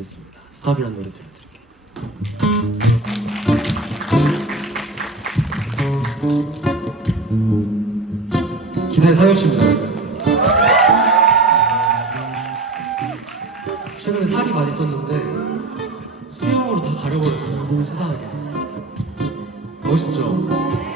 있습니다. 스탑이라는 노래 들려드릴게요. 기다려 사용십니다. 최근에 살이 많이 쪘는데 수영으로 다 가려버렸어요. 너무 치사하게. 멋있죠?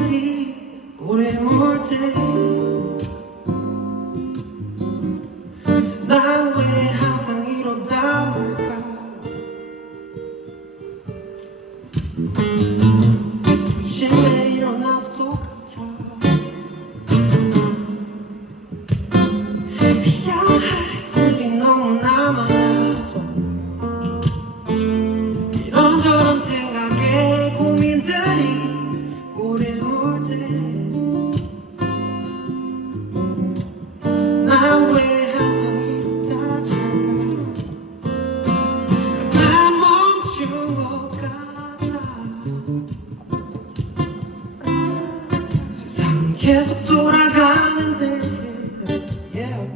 고민들이 꼬리 물때 난왜 항상 이러다 말까 계속 yeah.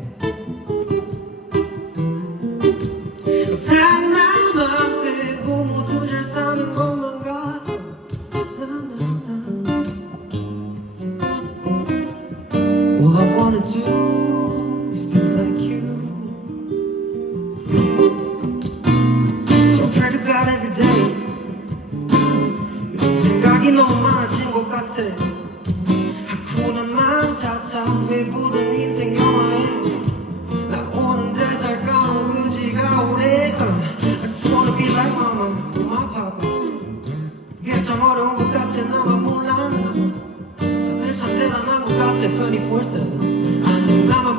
많아진 것 같아 하쿠나만 타타 왜 보던 인생 영화에 나 오는데 살까 그지가 오래. I just wanna be like my mom, my papa 이게 참 어려운 것 같아. 나만 몰라. 다들 참 대단한 것 같아. 24-7 아니 나만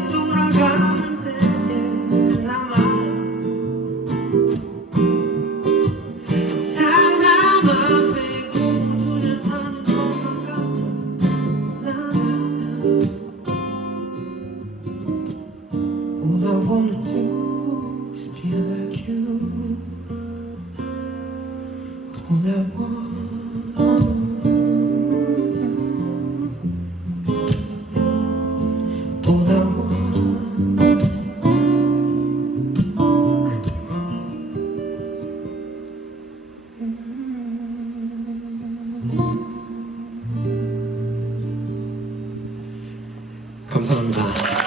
감사합니다.